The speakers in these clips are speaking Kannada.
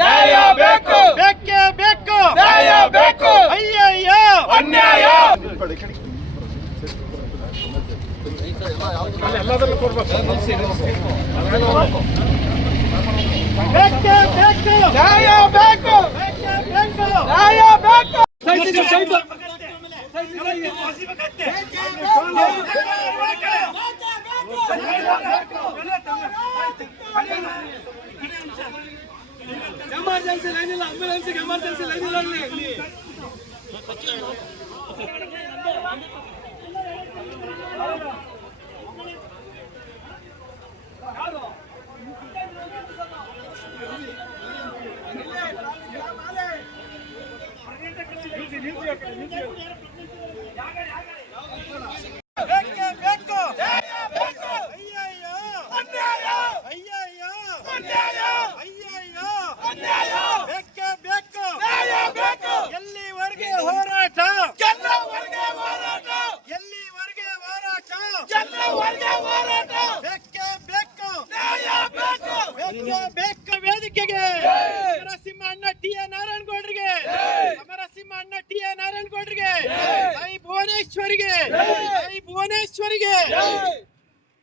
ನ್ಯಾಯ ಬೇಕು, ಬೇಕೇ ಬೇಕು, ನ್ಯಾಯ ಬೇಕು, ಅಯ್ಯಯ್ಯೋ ಅನ್ಯಾಯ. ಬೇಕೇ ಬೇಕು, ನ್ಯಾಯ ಬೇಕು, ಬೇಕೇ ಬೇಕು, ನ್ಯಾಯ ಬೇಕು. ಎಮರ್ಜೆನ್ಸಿ ಲೈನ್ ಇಲ್ಲ, ಆಂಬ್ಯುಲೆನ್ಸ್ಗೆ ಎಮರ್ಜೆನ್ಸಿ ಲೈನ್ ಇಲ್ಲ ಅಲ್ಲಿ. ಬೇಕೇ ಬೇಕು, ಅಯ್ಯಯ್ಯೋ ಅನ್ಯಾಯ, ಅಯ್ಯಯ್ಯೋ ಅನ್ಯಾಯ, ಅಯ್ಯಯ್ಯೋ ಅನ್ಯಾಯ. ಬೇಕೇ ಬೇಕು, ನ್ಯಾಯ ಬೇಕು, ಎಲ್ಲಿವರೆಗೆ ಹೋರಾಟ, ಗೆಲ್ಲುವವರೆಗೆ ಹೋರಾಟ, ಎಲ್ಲಿವರೆಗೆ ಹೋರಾಟ, ಗೆಲ್ಲುವವರೆಗೆ ಹೋರಾಟ. ಬೇಕೇ ಬೇಕು, ನ್ಯಾಯ ಬೇಕು, ಬೇಕೇ ಬೇಕು. ವೇದಿಕೆಗೆ ಸಮರಸಿಂಹ ಅಣ್ಣ ಟಿ ಎ ನಾರಾಯಣಗೌಡರಿಗೆ, ಸಮರಸಿಂಹ ಅಣ್ಣ ಟಿ ಎ ನಾರಾಯಣಗೌಡರಿಗೆ, ಐ ಭುವನೇಶ್ವರಿಗೆ, ಐ ಭುವನೇಶ್ವರಿಗೆ.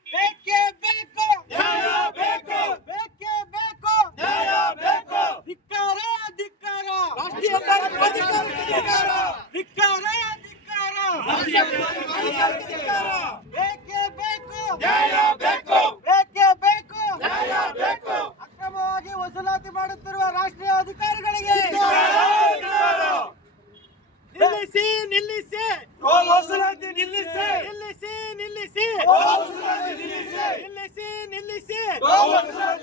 ಬೇಕೇ ಬೇಕು, ನ್ಯಾಯ ಬೇಕು, ಬೇಕೇ ಬೇಕು, ನ್ಯಾಯ ಬೇಕು. ಧಿಕ್ಕಾರ ಧಿಕ್ಕಾರ, ರಾಷ್ಟ್ರೀಯ ಪ್ರಾಧಿಕಾರಕ್ಕೆ ಧಿಕ್ಕಾರ, ಧಿಕ್ಕಾರ ಧಿಕ್ಕಾರ, ರಾಷ್ಟ್ರೀಯ ಪ್ರಾಧಿಕಾರಕ್ಕೆ ಧಿಕ್ಕಾರ. ಬೇಕೇ ಬೇಕು, ನ್ಯಾಯ ಬೇಕು, ಬೇಕೇ ಬೇಕು, ನ್ಯಾಯ ಬೇಕು. ಅಕ್ರಮವಾಗಿ ವಸೂಲಾತಿ ಮಾಡುತ್ತಿರುವ ರಾಷ್ಟ್ರೀಯ ಅಧಿಕಾರಿಗಳಿಗೆ ನಿಲ್ಲಿಸಿ ನಿಲ್ಲಿಸಿ ಟೋಲ್ ವಸೂಲಾತಿ ನಿಲ್ಲಿಸಿ, ನಿಲ್ಲಿಸಿ ನಿಲ್ಲಿಸಿ ಟೋಲ್ ವಸೂಲಾತಿ ನಿಲ್ಲಿಸಿ, ನಿಲ್ಲಿಸಿ ನಿಲ್ಲಿಸಿ ಟೋಲ್ ವಸೂಲಾತಿ